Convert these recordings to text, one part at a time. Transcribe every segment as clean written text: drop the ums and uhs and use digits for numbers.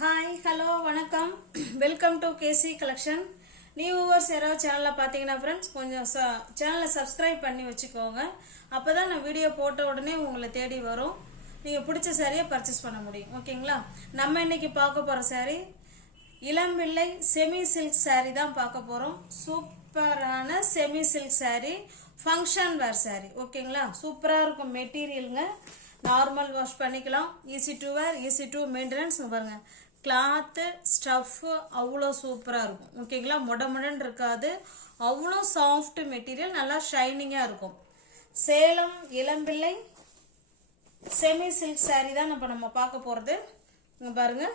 Hi hello வணக்கம் welcome to KC collection. New viewers யாராவது சேனலில் பார்த்தீங்கன்னா ஃப்ரெண்ட்ஸ் கொஞ்சம் சேனலை சப்ஸ்கிரைப் பண்ணி வச்சுக்கோங்க. அப்போ தான் நான் வீடியோ போட்ட உடனே உங்களை தேடி வரும். நீங்கள் பிடிச்ச சாரியை பர்ச்சேஸ் பண்ண முடியும். ஓகேங்களா? நம்ம இன்னைக்கு பார்க்க போகிற சாரீ இளம்பிள்ளை செமி சில்க் சாரீ தான் பார்க்க போகிறோம். சூப்பரான semi silk sari, function wear sari. ஓகேங்களா? சூப்பராக இருக்கும் மெட்டீரியலுங்க. நார்மல் வாஷ் பண்ணிக்கலாம். Easy to wear, easy to maintenance. பாருங்க, கிளாத்து ஸ்டஃப் அவ்வளோ சூப்பராக இருக்கும். ஓகேங்களா? மொடன்னு இருக்காது, அவ்வளோ சாஃப்ட் மெட்டீரியல், நல்லா ஷைனிங்காக இருக்கும். சேலம் இளம்பிள்ளை செமி சில்க் சாரீ தான் நம்ம பார்க்க போகிறது. இங்கே பாருங்க,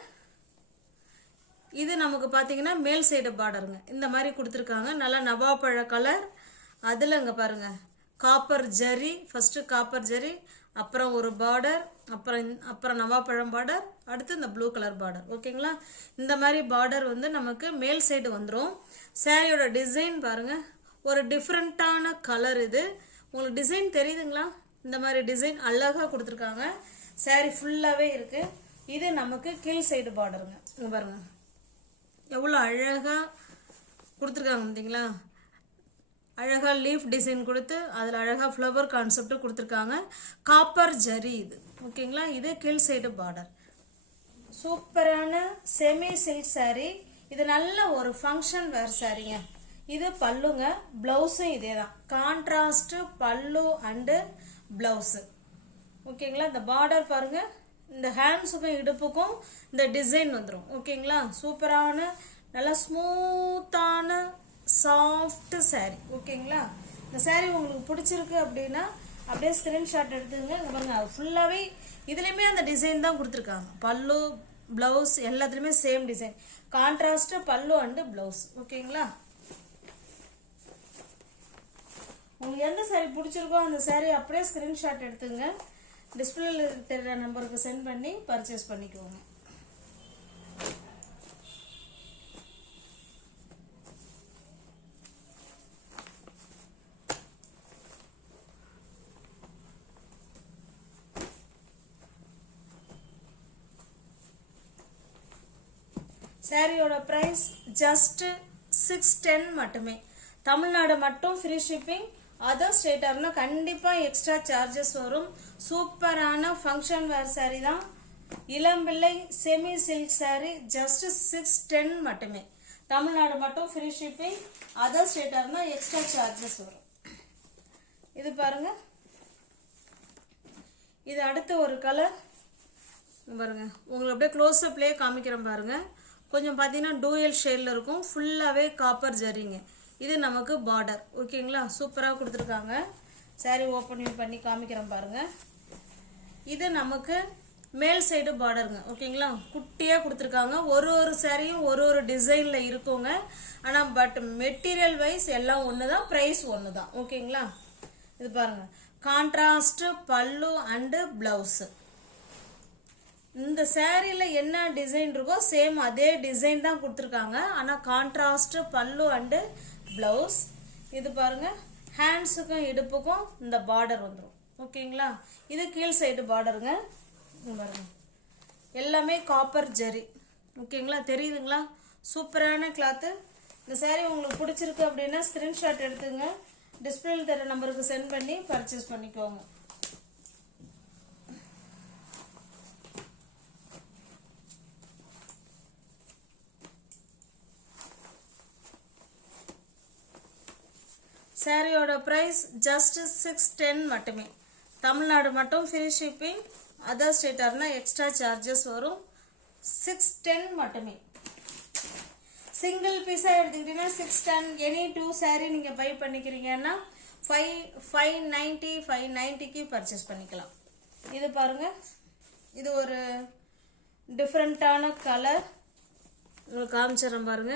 இது நமக்கு பார்த்தீங்கன்னா மேல் சைடு பார்டருங்க. இந்த மாதிரி கொடுத்துருக்காங்க. நல்லா நவாப்பழ கலர். அதில் இங்கே பாருங்க, copper zari, first copper zari, அப்புறம் ஒரு பார்டர், அப்புறம் நவாப்பழம் பார்டர், அடுத்து இந்த ப்ளூ கலர் பார்டர். ஓகேங்களா? இந்த மாதிரி பார்டர் வந்து நமக்கு மேல் சைடு வந்துடும். சாரியோட டிசைன் பாருங்க, ஒரு டிஃப்ரெண்ட்டான கலர். இது உங்களுக்கு டிசைன் தெரியுதுங்களா? இந்த மாதிரி டிசைன் அழகாக கொடுத்துருக்காங்க. சாரி ஃபுல்லாகவே இருக்கு. இது நமக்கு கீழ் சைடு பார்டருங்க. இங்கே பாருங்க, எவ்வளோ அழகாக கொடுத்துருக்காங்க பார்த்தீங்களா? அழகா லீஃப் டிசைன் கொடுத்து அதில் அழகா ஃப்ளவர் கான்செப்ட் கொடுத்துருக்காங்க. காப்பர் ஜரி இது. ஓகேங்களா? இது கீழ் சைடு பார்டர். சூப்பரான செமி சில்க் சாரீ. இது நல்ல ஒரு ஃபங்க்ஷன் வேர் சாரீங்க. இது பல்லுங்க, பிளவுஸும் இதே தான். கான்ட்ராஸ்ட் பல்லு அண்டு பிளவுஸு. ஓகேங்களா? இந்த பார்டர் பாருங்க, இந்த ஹேண்ட்ஸுக்கும் இடுப்புக்கும் இந்த டிசைன் வந்துடும். ஓகேங்களா? சூப்பரான நல்லா ஸ்மூத்தான சாஃப்ட் சாரீ. ஓகேங்களா? இந்த சாரீ உங்களுக்கு பிடிச்சிருக்கு அப்படின்னா அப்படியே ஸ்கிரீன்ஷாட் எடுத்துங்க. பாருங்க, அது ஃபுல்லாகவே இதுலேயுமே அந்த டிசைன் தான் கொடுத்துருக்காங்க. பல்லு பிளவுஸ் எல்லாத்துலேயுமே சேம் டிசைன். கான்ட்ராஸ்ட் பல்லு அண்டு பிளவுஸ். ஓகேங்களா? உங்களுக்கு எந்த சாரீ பிடிச்சிருக்கோ அந்த சாரீ அப்படியே ஸ்கிரீன்ஷாட் எடுத்துங்க. டிஸ்பிளேல தெரிகிற நம்பருக்கு சென்ட் பண்ணி பர்ச்சேஸ் பண்ணிக்கோங்க. சாரியோட பிரைஸ் ஜஸ்ட் 610 மட்டுமே. தமிழ்நாடு மட்டும் ஃப்ரீ ஷிப்பிங். அதர் ஸ்டேட்டார்னா கண்டிப்பாக எக்ஸ்ட்ரா சார்ஜஸ் வரும். சூப்பரான ஃபங்க்ஷன் வேர் சாரீ தான். இளம்பிள்ளை செமி சில்க் சாரீ ஜஸ்ட் 610 மட்டுமே. தமிழ்நாடு மட்டும் free shipping. Other ஸ்டேட்டார்னா extra charges வரும். இது பாருங்க, இது அடுத்த ஒரு கலர் பாருங்க. உங்களுக்கு அப்படியே க்ளோஸ் அப்லேயே காமிக்கிறேன் பாருங்க. கொஞ்சம் பார்த்தீங்கன்னா டூயல் ஷேடில் இருக்கும். ஃபுல்லாகவே காப்பர் ஜரிங்க. இது நமக்கு பார்டர். ஓகேங்களா? சூப்பராக கொடுத்துருக்காங்க. சாரீ ஓப்பன் பண்ணி காமிக்கிறேன் பாருங்க. இது நமக்கு மேல் சைடு பார்டருங்க. ஓகேங்களா? குட்டியாக கொடுத்துருக்காங்க. ஒரு ஒரு சாரியும் ஒரு ஒரு டிசைனில் இருக்குங்க. ஆனால் பட் மெட்டீரியல் வைஸ் எல்லாம் ஒன்று தான், ப்ரைஸ் ஒன்று தான். ஓகேங்களா? இது பாருங்க, கான்ட்ராஸ்ட் பல்லு அண்டு பிளவுஸு. இந்த சாரியில் என்ன டிசைன் இருக்கோ சேம் அதே டிசைன் தான் கொடுத்துருக்காங்க. ஆனால் கான்ட்ராஸ்ட் பல்லு அண்டு பிளவுஸ். இது பாருங்க, ஹேண்ட்ஸுக்கும் இடுப்புக்கும் இந்த பார்டர் வந்துடும். ஓகேங்களா? இது கீழ் சைடு பார்டருங்க. பாருங்க, எல்லாமே காப்பர் ஜரி. ஓகேங்களா? தெரியுதுங்களா? சூப்பரான கிளாத்து. இந்த சாரி உங்களுக்கு பிடிச்சிருக்கு அப்படின்னா ஸ்கிரீன்ஷாட் எடுத்துங்க. டிஸ்பிளேல தர நம்பருக்கு சென்ட் பண்ணி பர்ச்சேஸ் பண்ணிக்கோங்க. சாரியோட பிரைஸ் ஜஸ்ட் 610 மட்டுமே. தமிழ்நாடு மட்டும் free shipping. Other ஸ்டேட்டார்னா extra charges வரும். 610 மட்டுமே. சிங்கிள் பீஸாக எடுத்துக்கிட்டீங்கன்னா 610. எனி 2 சாரீ நீங்கள் பை பண்ணிக்கிறீங்கன்னா 590க்கு பர்ச்சேஸ் பண்ணிக்கலாம். இது பாருங்க, இது ஒரு டிஃப்ரெண்ட்டான கலர். உங்களுக்கு காமிச்சிடறேன் பாருங்க.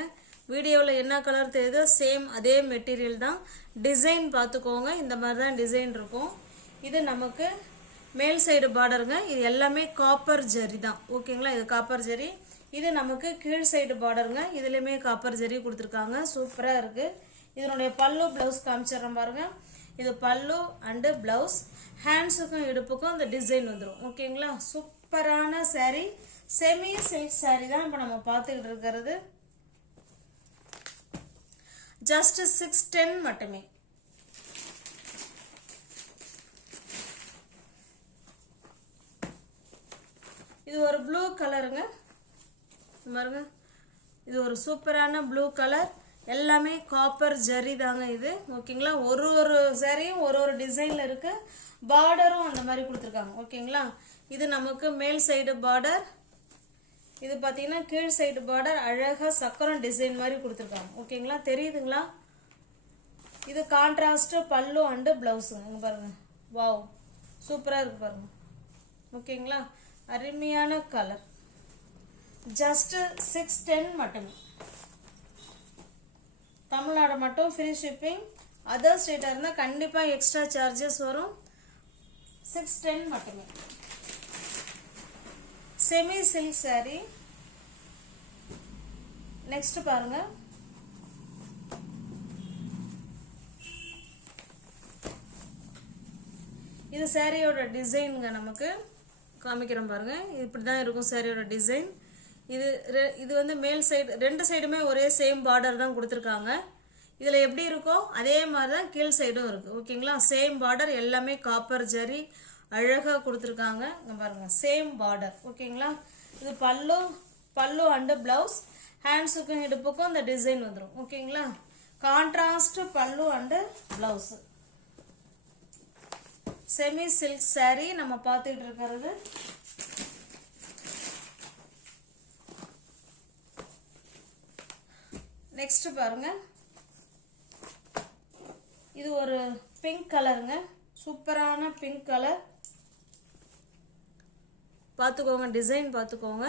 வீடியோவில் என்ன கலர் தெரியுதோ சேம் அதே மெட்டீரியல் தான். டிசைன் பார்த்துக்கோங்க, இந்த மாதிரி தான் டிசைன் இருக்கும். இது நமக்கு மேல் சைடு பார்டருங்க. இது எல்லாமே காப்பர் ஜரி தான். ஓகேங்களா? இது காப்பர் ஜரி. இது நமக்கு கீழ் சைடு பார்டருங்க. இதுலேயுமே காப்பர் ஜரி கொடுத்துருக்காங்க. சூப்பராக இருக்குது. இதனுடைய பல்லு பிளவுஸ் காமிச்சிடறேன் பாருங்க. இது பல்லு அண்டு பிளவுஸ். ஹேண்ட்ஸுக்கும் இடுப்புக்கும் இந்த டிசைன் வந்துடும். ஓகேங்களா? சூப்பரான சாரீ. செமி சில்க் saree தான் இப்போ நம்ம பார்த்துக்கிட்டு இருக்கிறது. ஜஸ்ட் 610 மட்டுமே. இது ஒரு ப்ளூ கலருங்க பாருங்க. இது ஒரு சூப்பரான ப்ளூ கலர். எல்லாமே காப்பர் ஜரி தாங்க இது. ஓகேங்களா. ஒரு ஒரு சாரியும் ஒரு ஒரு டிசைன்ல இருக்கு. பார்டரும் அந்த மாதிரி கொடுத்துருக்காங்க. ஓகேங்களா. இது நமக்கு மேல் சைடு பார்டர். இது பார்த்தீங்கன்னா கீழ் சைடு பார்டர். அழகாக சக்கரம் டிசைன் மாதிரி கொடுத்துருக்காங்க. ஓகேங்களா. தெரியுதுங்களா. இது கான்ட்ராஸ்ட் பல்லு அண்டு பிளவுஸுங்க. இங்கே பாருங்க. வாவ் சூப்பராக இருக்கு பாருங்க. ஓகேங்களா. அருமையான கலர். ஜஸ்ட் 610 மட்டுமே. தமிழ்நாடு மட்டும் ஃப்ரீ ஷிப்பிங். அதர் ஸ்டேட்டாக இருந்தால் கண்டிப்பாக எக்ஸ்ட்ரா சார்ஜஸ் வரும். 610 மட்டுமே. Semi silk saree. நெக்ஸ்ட் பாருங்க. இது சாரியோட டிசைனுங்க. நமக்கு காமிக்கிறோம் பாருங்க. இப்படி தான் இருக்கும் சாரியோட டிசைன். இது வந்து மேல் சைடு ரெண்டு சைடுமே ஒரே சேம் பார்டர் தான் கொடுத்துருக்காங்க. இதில் எப்படி இருக்கோ அதே மாதிரி தான் கீழ் சைடும் இருக்குது. ஓகேங்களா. Same border. எல்லாமே காப்பர் ஜரி அழகாக கொடுத்துருக்காங்க. இங்கே பாருங்க. Same border. ஓகேங்களா. இது பல்லு அண்டு பிளவுஸ். ஹேண்ட்ஸுக்கும் இடுப்புக்கும் இந்த டிசைன் வந்துடும். ஓகேங்களா. கான்ட்ராஸ்ட் பல்லு and blouse. Semi silk saree நம்ம பார்த்துக்கிட்டு இருக்கிறது. நெக்ஸ்ட் பாருங்க. இது ஒரு பிங்க் கலருங்க. சூப்பரான பிங்க் கலர். பார்த்துக்கோங்க. டிசைன் பார்த்துக்கோங்க.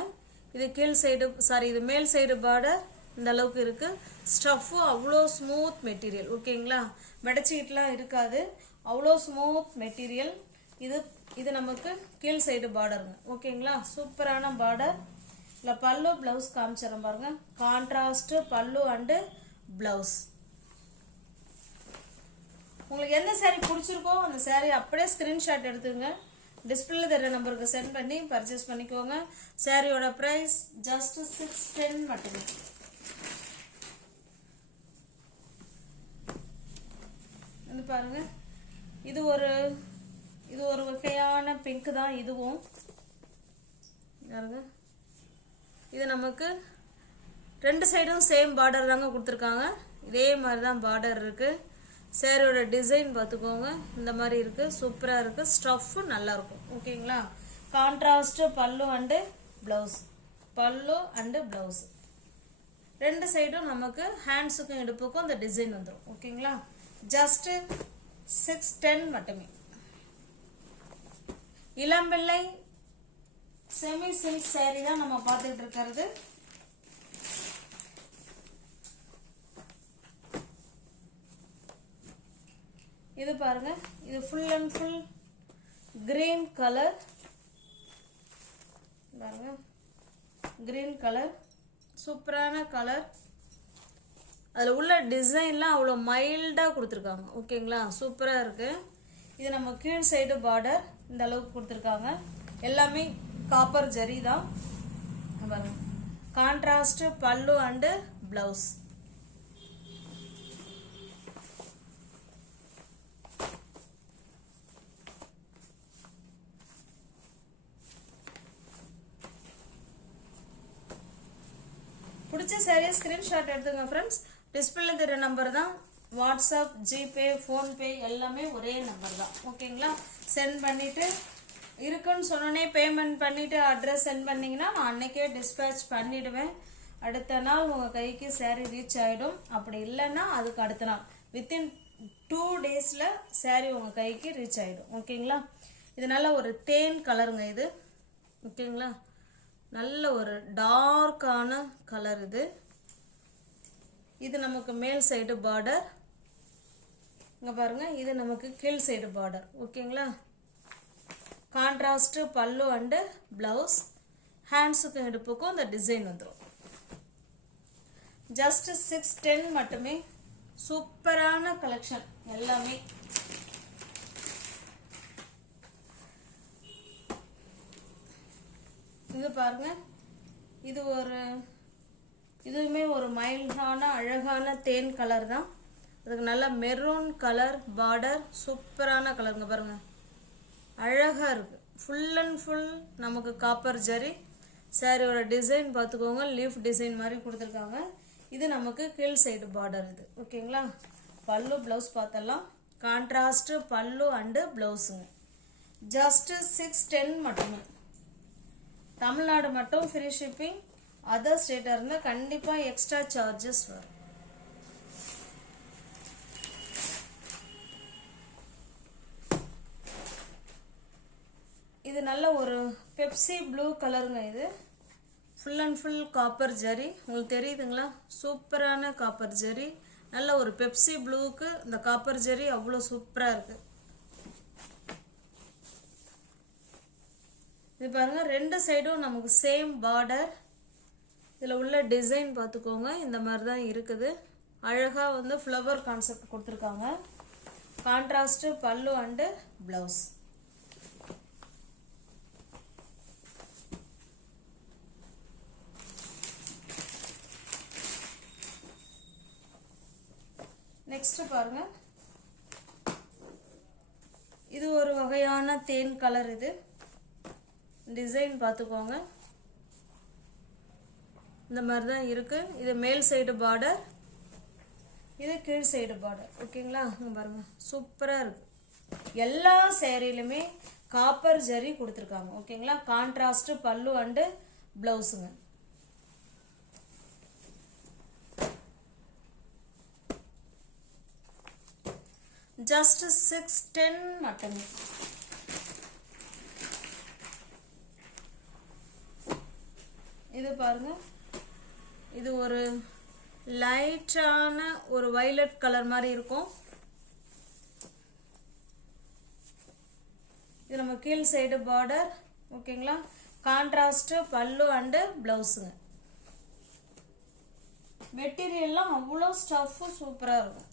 இது கீழ் சைடு இது மேல் சைடு பார்டர் இந்த அளவுக்கு இருக்கு. ஸ்டஃப்பு அவ்வளோ ஸ்மூத் மெட்டீரியல். ஓகேங்களா. மெடச்சிக்கிட்டுலாம் இருக்காது. அவ்வளோ ஸ்மூத் மெட்டீரியல். இது நமக்கு கீழ் சைடு பார்டருங்க. ஓகேங்களா. சூப்பரான பார்டர். இல்லை பல்லு பிளவுஸ் காமிச்சிடறேன் பாருங்க. கான்ட்ராஸ்ட் பல்லு அண்டு பிளவுஸ். உங்களுக்கு எந்த saree பிடிச்சிருக்கோ அந்த saree அப்படியே ஸ்கிரீன்ஷாட் எடுத்துங்க. டிஸ்பிளேல தர நம்பருக்கு சென்ட் பண்ணி பர்ச்சேஸ் பண்ணிக்கோங்க. சாரியோட பிரைஸ் ஜஸ்ட் 610 மட்டுமே. இது பாருங்க. இது ஒரு வகையான பிங்க் தான் இதுவும். இது நமக்கு ரெண்டு சைடும் சேம் பார்டர் தாங்க கொடுத்துருக்காங்க. இதே மாதிரி தான் பார்டர் இருக்கு. சேரோட டிசைன் பார்த்துக்கோங்க. இந்த மாதிரி இருக்கு. சூப்பராக இருக்கு. ஸ்டஃப் நல்லா இருக்கும். ஓகேங்களா. கான்ட்ராஸ்ட் பல்லு அண்டு பிளவுஸ். பல்லு அண்டு பிளவுஸ் ரெண்டு சைடும் நமக்கு ஹேண்ட்ஸுக்கும் இடுப்புக்கும் இந்த டிசைன் வந்துடும். ஓகேங்களா. ஜஸ்ட் 610 மட்டுமே. இளம்பிள்ளை செமி சில்க் saree தான் நம்ம பார்த்துட்டு இருக்கிறது. இது பாருங்க. இது full and full green colour. பாருங்க. Green colour. சூப்பரான கலர். அதில் உள்ள டிசைன்லாம் அவ்வளோ மைல்டாக கொடுத்துருக்காங்க. ஓகேங்களா. சூப்பராக இருக்கு. இது நம்ம கீழ் சைடு பார்டர் இந்த அளவுக்கு கொடுத்துருக்காங்க. எல்லாமே காப்பர் ஜரி தான். பாருங்க. கான்ட்ராஸ்ட் பல்லு அண்டு பிளவுஸ். பிடிச்ச சாரியை ஸ்கிரீன்ஷாட் எடுத்துங்க ஃப்ரெண்ட்ஸ். டிஸ்பிளேல தெரிய நம்பர் தான். வாட்ஸ்அப், ஜிபே, ஃபோன்பே எல்லாமே ஒரே நம்பர் தான். ஓகேங்களா. சென்ட் பண்ணிட்டு இருக்குன்னு சொன்னோன்னே பேமெண்ட் பண்ணிட்டு அட்ரஸ் சென்ட் பண்ணீங்கன்னா நான் அன்னைக்கே டிஸ்பேச் பண்ணிடுவேன். அடுத்த நாள் உங்கள் கைக்கு சாரீ ரீச் ஆகிடும். அப்படி இல்லைன்னா அதுக்கு அடுத்த நாள் வித்தின் 2 daysல சாரீ உங்கள் கைக்கு ரீச் ஆகிடும். ஓகேங்களா. இது நல்ல ஒரு தேன் கலருங்க இது. ஓகேங்களா. நல்ல ஒரு டார்க்கான கலர் இது. இது நமக்கு மேல் சைடு பார்டர். இங்கே பாருங்க. இது நமக்கு கீழ் சைடு பார்டர். ஓகேங்களா. கான்ட்ராஸ்ட் பல்லு அண்டு பிளவுஸ். ஹேண்ட்ஸுக்கும் இடுப்புக்கும் இந்த டிசைன் வந்துடும். ஜஸ்ட் 610 மட்டுமே. சூப்பரான கலெக்ஷன் எல்லாமே. இது பாருங்க, இதுவுமே ஒரு மைல்டான அழகான தேன் கலர் தான். அதுக்கு நல்ல மெரூன் கலர் பார்டர், சூப்பரான கலருங்க பாருங்க, அழகா இருக்கு. ஃபுல் அண்ட் ஃபுல் நமக்கு காப்பர் ஜரி. சாரியோட டிசைன் பார்த்துக்கோங்க, லீஃப் டிசைன் மாதிரி கொடுத்துருக்காங்க. இது நமக்கு கீழ் சைடு பார்டர் இது. ஓகேங்களா? பல்லு ப்ளவுஸ் பார்த்தலாம். கான்ட்ராஸ்ட் பல்லு அண்டு ப்ளவுஸுங்க. ஜஸ்ட் 610 மட்டுமே. தமிழ்நாடு மட்டும் ஃப்ரீ ஷிப்பிங். அதர் ஸ்டேட்டாக இருந்தால் கண்டிப்பாக எக்ஸ்ட்ரா சார்ஜஸ் வரும். இது நல்ல ஒரு பெப்சி ப்ளூ கலருங்க. இது full and full copper zari. உங்களுக்கு தெரியுதுங்களா? சூப்பரான காப்பர் ஜரி. நல்ல ஒரு பெப்சி ப்ளூவுக்கு இந்த காப்பர் ஜரி அவ்வளோ சூப்பராக இருக்கு. இது பாருங்க, ரெண்டு சைடும் நமக்கு சேம் பார்டர். இதில் உள்ள டிசைன் பார்த்துக்கோங்க, இந்த மாதிரி தான் இருக்குது. அழகாக வந்து ஃப்ளவர் கான்செப்ட் கொடுத்துருக்காங்க. கான்ட்ராஸ்ட் பல்லு அண்டு ப்ளவுஸ். நெக்ஸ்ட் பாருங்க, இது ஒரு வகையான தேன் கலர். இது டிசைன் பார்த்துக்கோங்க, இந்த மாதிரி தான் இருக்கு. இது மேல் சைடு பார்டர், இது கீழ் சைடு பார்டர். ஓகேங்களா? பாருங்க, சூப்பரா இருக்கு. எல்லா சேரீலுமே காப்பர் ஜரி கொடுத்துருக்காங்க. ஓகேங்களா? கான்ட்ராஸ்ட் பல்லு அண்டு பிளவுஸுங்க. ஜஸ்ட் 610 மட்டுமே. இது பாருங்க, இது ஒரு லைட்டான ஒரு வயலட் கலர் மாதிரி இருக்கும். இது நம்ம கீழ் சைடு பார்டர். ஓகேங்களா? கான்ட்ராஸ்ட் பல்லு அண்டு பிளவுஸுங்க. மெட்டீரியல்லாம் அவ்வளோ ஸ்டஃப் சூப்பரா இருக்கும்.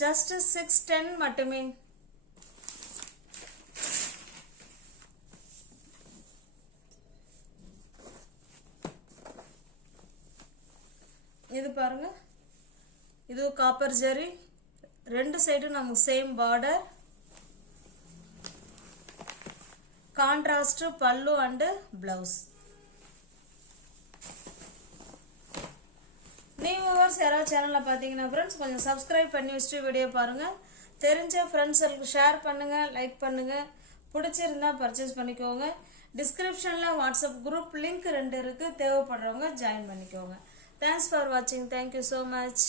ஜஸ்ட் 610 மட்டுமே. இது பாருங்க, இது காப்பர் ஜரி. ரெண்டு சைடும் நமக்கு சேம் பார்டர். கான்ட்ராஸ்ட் பல்லு அண்டு பிளவுஸ். வியூவர்ஸ் யாராவது சேனலில் பார்த்தீங்கன்னா ஃப்ரெண்ட்ஸ் கொஞ்சம் சப்ஸ்கிரைப் பண்ணி வச்சுட்டு வீடியோ பாருங்கள். தெரிஞ்ச ஃப்ரெண்ட்ஸுக்கு ஷேர் பண்ணுங்கள், லைக் பண்ணுங்கள். பிடிச்சிருந்தா பர்ச்சேஸ் பண்ணிக்கோங்க. டிஸ்கிரிப்ஷனில் வாட்ஸ்அப் குரூப் லிங்க் 2 இருக்குது. தேவைப்படுறவங்க ஜாயின் பண்ணிக்கோங்க. தேங்க்ஸ் ஃபார் வாட்சிங். Thank you so much.